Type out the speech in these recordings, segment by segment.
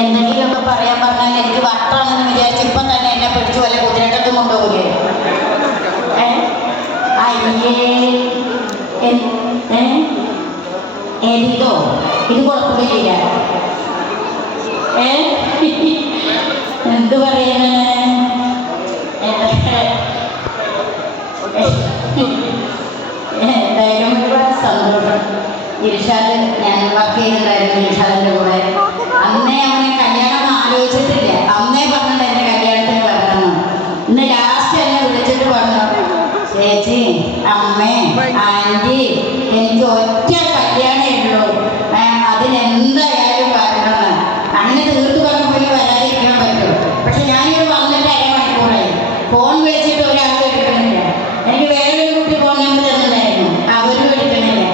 എന്തെങ്കിലുമൊക്കെ പറയാൻ പറഞ്ഞാൽ എനിക്ക് വട്ടാണെന്ന് വിചാരിച്ച് ഇപ്പം തന്നെ എന്നെ പിടിച്ചു വല്ല കുതിരട്ടത്ത് കൊണ്ടുപോകുകയോ? അയ്യേ? ഏതിതോ ഇത് കുഴപ്പമില്ല എന്ത് പറയണേ എന്തായാലും സന്തോഷം. ഇർഷാദ് ഞാൻ വർക്ക് ചെയ്യുന്നുണ്ടായിരുന്നു. ഇർഷാദിന്റെ അമ്മേ ആന്റി എനിക്ക് ഒറ്റ കല്യാണേ ഉള്ളൂ. അതിനെന്തായാലും വരണമെന്ന് അങ്ങനെ തീർത്ത് പറഞ്ഞ വരാതിരിക്കാൻ പറ്റും. പക്ഷെ ഞാനിവിടെ വന്നിട്ട് അരമണിക്കൂറായി. ഫോൺ വിളിച്ചിട്ട് ഒരാൾ എടുക്കണില്ല. എനിക്ക് വേറൊരു കുട്ടി ഫോൺ നമ്പർ തന്നിട്ടുണ്ടായിരുന്നു. അവരും എടുക്കണില്ല.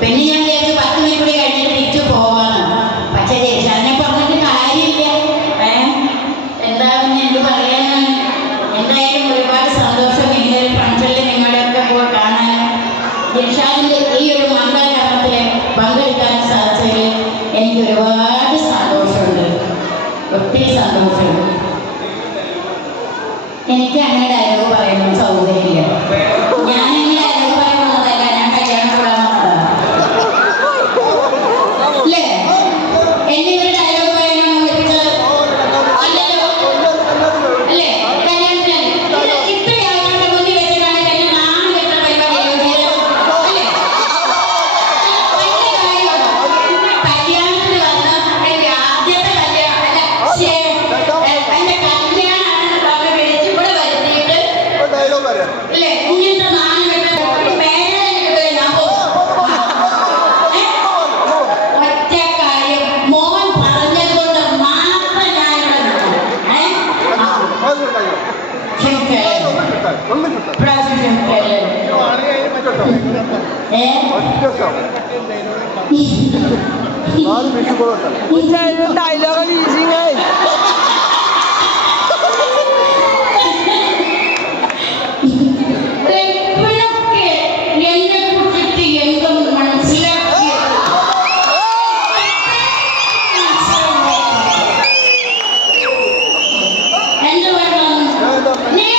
പിന്നെ ഞാൻ വിചാരിച്ചു പത്ത് മിനിറ്റ് കൂടി കഴിഞ്ഞിട്ട് തിരിച്ചു പക്ഷെ പക്ഷേ ജയിച്ചാലിനെ പറഞ്ഞിട്ട് കാര്യമില്ല. ഏ? എന്താണെന്ന് എനിക്ക് പറയാനാണ്. എന്തായാലും ഇർഷാദിന്റെ ഈ ഒരു മംഗളകർമ്മത്തിൽ പങ്കെടുക്കാൻ സാധിച്ചതിൽ എനിക്ക് ഒരുപാട് സന്തോഷമുണ്ട്. ഒത്തിരി സന്തോഷമുണ്ട്. എനിക്ക് അങ്ങനെ ഡയലോഗ് പറയുന്ന സൗകര്യമില്ല. കൊടുത്തല്ല ഡയലോഗ് വീശിങ്ങ എപ്പോഴൊക്കെ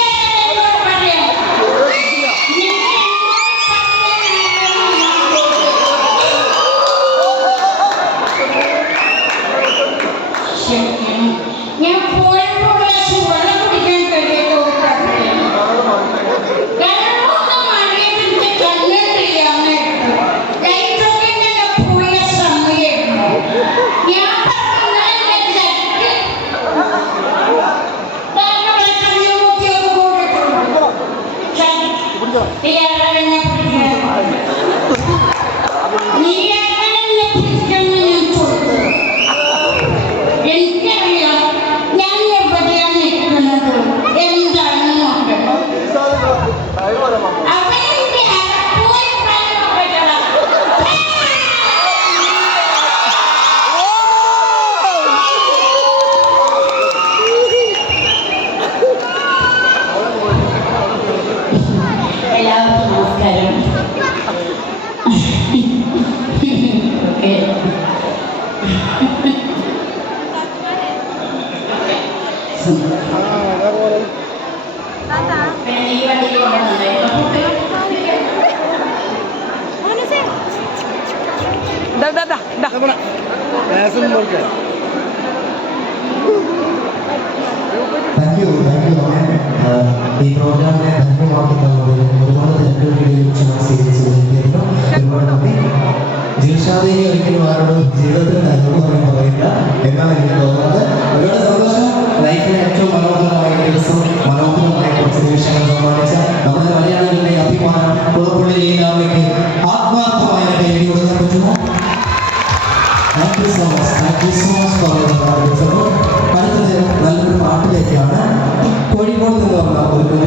പിന്നെ ഈ വണ്ടിയിൽ കൊണ്ടുവന്നുണ്ടായിരുന്നു ദാ ദാ ദാ ദാ താങ്ക് യു താങ്ക് യു ഈ പ്രോഗ്രാമിനെ ധന്യമാക്കി തന്നതിന് ഒരുപാട് തിരക്കുകൾക്കിടയിൽ ക്ഷമ സ്വീകരിച്ചതിന് ഒരുപാട് നന്ദി ജിൽഷാദിനെ ഒരിക്കലും ആരോടും ജീവിതത്തിൽ നല്ലത് പറയാൻ പറയില്ല എന്നാണ് എനിക്ക് തോന്നുന്നത് നിമിഷങ്ങൾ സമ്മാനിച്ച നമ്മുടെ മലയാളികളുടെ അഭിമാനം പുറപ്പുള്ളി ലീലാവയ്ക്ക് ആത്മാർത്ഥമായ പേര് കൊടുക്കാൻ പറ്റുമോ so much thank so much for അടുത്തത് നല്ലൊരു പാട്ടിലേക്കാണ്. കോഴിക്കോട് നിന്ന് വന്ന ഒരു